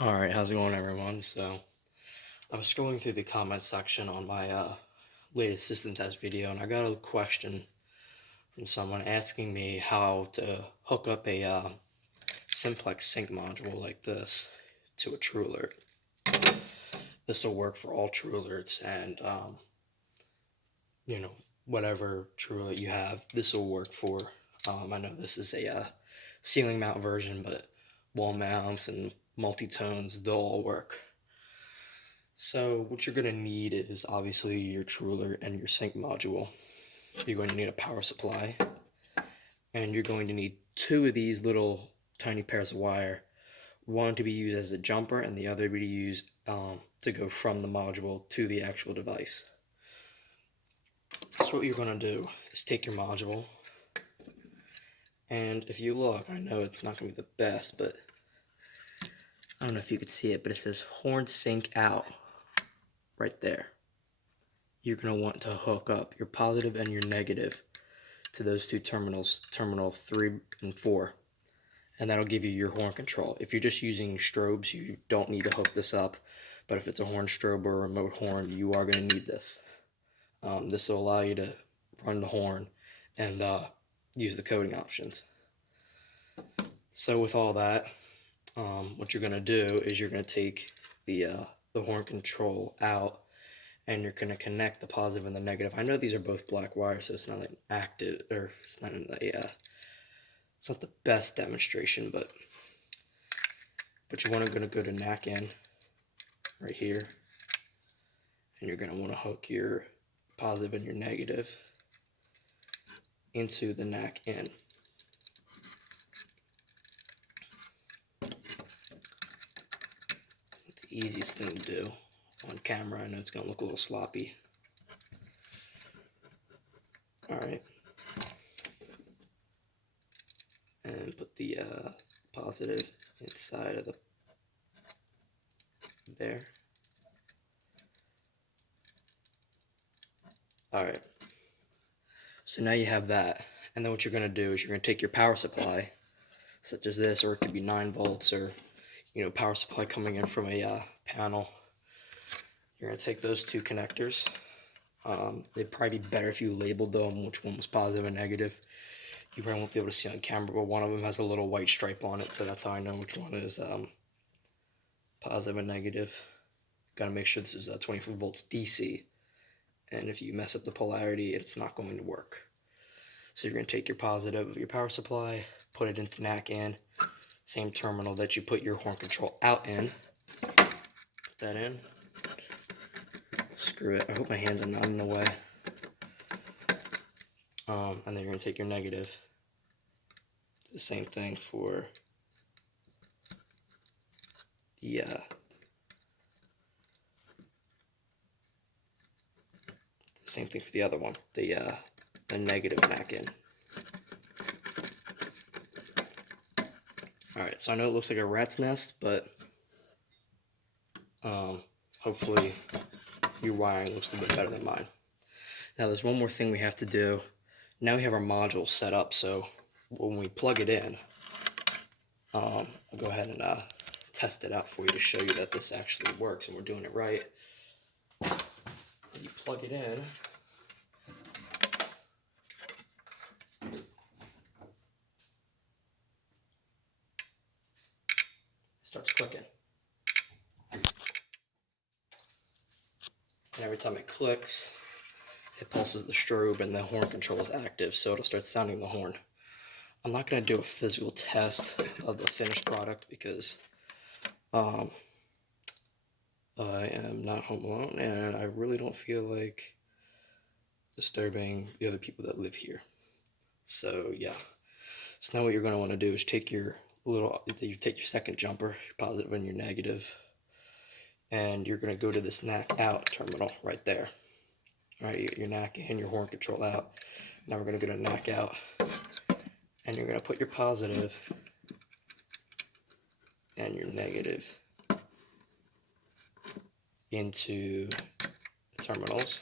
Alright, how's it going, everyone? So, I was scrolling through the comment section on my latest system test video, and I got a question from someone asking me how to hook up a Simplex sync module like this to a True Alert. This will work for all True Alerts, and whatever True Alert you have, this will work for. I know this is a ceiling mount version, but wall mounts and multi-tones, they'll all work. So what you're going to need is obviously your True Alert and your sync module. You're going to need a power supply, and you're going to need two of these little tiny pairs of wire, one to be used as a jumper and the other to be used to go from the module to the actual device. So what you're going to do is take your module, and if you look, I know it's not going to be the best, but I don't know if you could see it, but it says horn sync out right there. You're going to want to hook up your positive and your negative to those two terminals, terminal 3 and 4, and that'll give you your horn control. If you're just using strobes, you don't need to hook this up, but if it's a horn strobe or a remote horn, you are going to need this. This will allow you to run the horn and use the coding options. So with all that, what you're going to do is you're going to take the horn control out, and you're going to connect the positive and the negative. I know these are both black wires, so it's not like active, or it's not it's not the best demonstration, but you want to go to NAC in right here, and you're going to want to hook your positive and your negative into the NAC in. The easiest thing to do on camera. I know it's going to look a little sloppy. Alright. And put the positive inside of there. Alright. So now you have that. And then what you're going to do is you're going to take your power supply, such as this, or it could be 9 volts, or power supply coming in from a panel. You're going to take those two connectors. It'd probably be better if you labeled them, which one was positive and negative. You probably won't be able to see on camera, but one of them has a little white stripe on it, so that's how I know which one is positive and negative. Got to make sure this is 24 volts DC, and if you mess up the polarity, it's not going to work. So you're going to take your positive of your power supply, put it into NAC in, same terminal that you put your horn control out in. Put that in. Screw it. I hope my hands are not in the way. And then you're going to take your negative. The same thing for the same thing for the other one, the negative NAC in. Alright, so I know it looks like a rat's nest, but hopefully your wiring looks a little bit better than mine. Now there's one more thing we have to do. Now we have our module set up, so when we plug it in, I'll go ahead and test it out for you to show you that this actually works and we're doing it right. When you plug it in, it starts clicking. And every time it clicks, it pulses the strobe and the horn control is active, so it'll start sounding the horn. I'm not going to do a physical test of the finished product because I am not home alone and I really don't feel like disturbing the other people that live here. So yeah. So now what you're going to want to do is take your second jumper, your positive and your negative, and you're going to go to this NAC out terminal right there. Alright, your NAC in, your horn control out. Now we're going to go to NAC out, and you're going to put your positive and your negative into the terminals.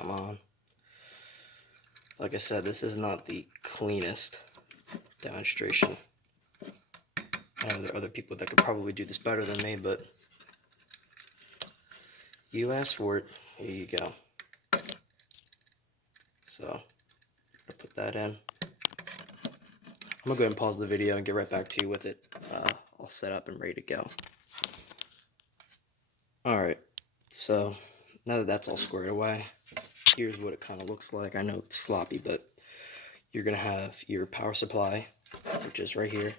come on. Like I said, this is not the cleanest demonstration. I know there are other people that could probably do this better than me, but you asked for it. Here you go. So, I'll put that in. I'm gonna go ahead and pause the video and get right back to you with it. All set up and ready to go. Alright, so now that that's all squared away, here's what it kind of looks like. I know it's sloppy, but you're gonna have your power supply, which is right here,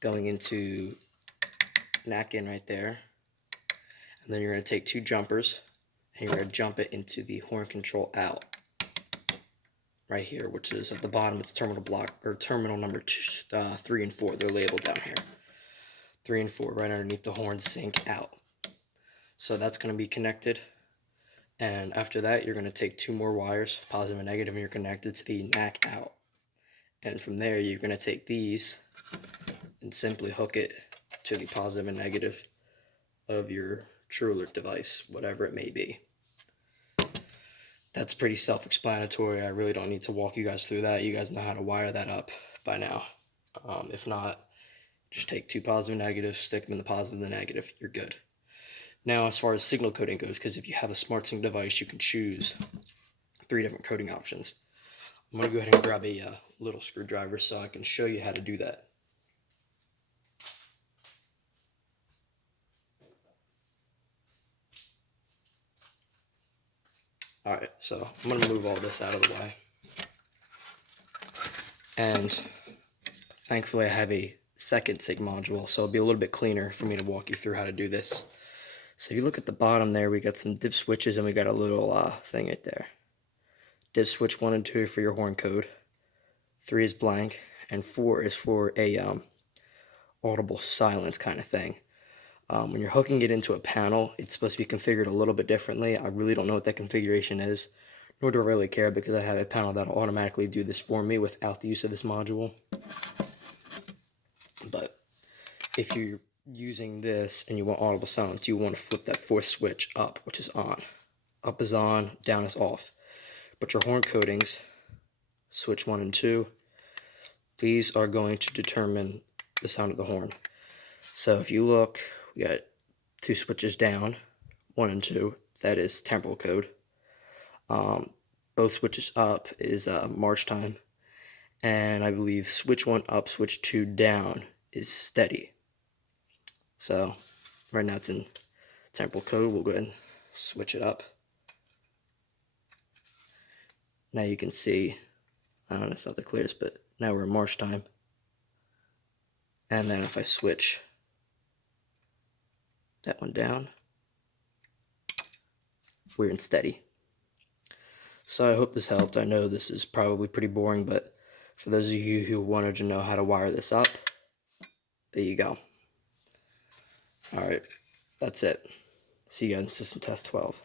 going into NAC in right there. And then you're gonna take two jumpers and you're gonna jump it into the horn control out right here, which is at the bottom. It's terminal block or terminal number 3 and 4. They're labeled down here. 3 and 4 right underneath the horn sync out. So that's going to be connected, and after that you're going to take two more wires, positive and negative, and you're connected to the NAC out. And from there you're going to take these and simply hook it to the positive and negative of your True Alert device, whatever it may be. That's pretty self-explanatory. I really don't need to walk you guys through that. You guys know how to wire that up by now. If not, just take two positive and negative, stick them in the positive and the negative. You're good. Now, as far as signal coding goes, because if you have a SmartSync device, you can choose 3 different coding options. I'm going to go ahead and grab a little screwdriver so I can show you how to do that. Alright, so I'm going to move all this out of the way. And thankfully I have a second SYNC module, so it'll be a little bit cleaner for me to walk you through how to do this. So if you look at the bottom there, we got some dip switches and we got a little thing right there. Dip switch 1 and 2 for your horn code. 3 is blank, and 4 is for a audible silence kind of thing. When you're hooking it into a panel, it's supposed to be configured a little bit differently. I really don't know what that configuration is, nor do I really care because I have a panel that'll automatically do this for me without the use of this module. But if you're using this and you want audible silence, you want to flip that 4th switch up, which is on. Up is on, down is off. But your horn codings, switch 1 and 2, these are going to determine the sound of the horn. So if you look, we got 2 switches down, 1 and 2, that is temporal code. Both switches up is march time, and I believe switch 1 up, switch 2 down is steady. So right now it's in temporal code. We'll go ahead and switch it up. Now you can see, I don't know, it's not the clearest, but now we're in march time. And then if I switch that one down, we're in steady. So I hope this helped. I know this is probably pretty boring, but for those of you who wanted to know how to wire this up, there you go. Alright, that's it. See you guys in System Test 12.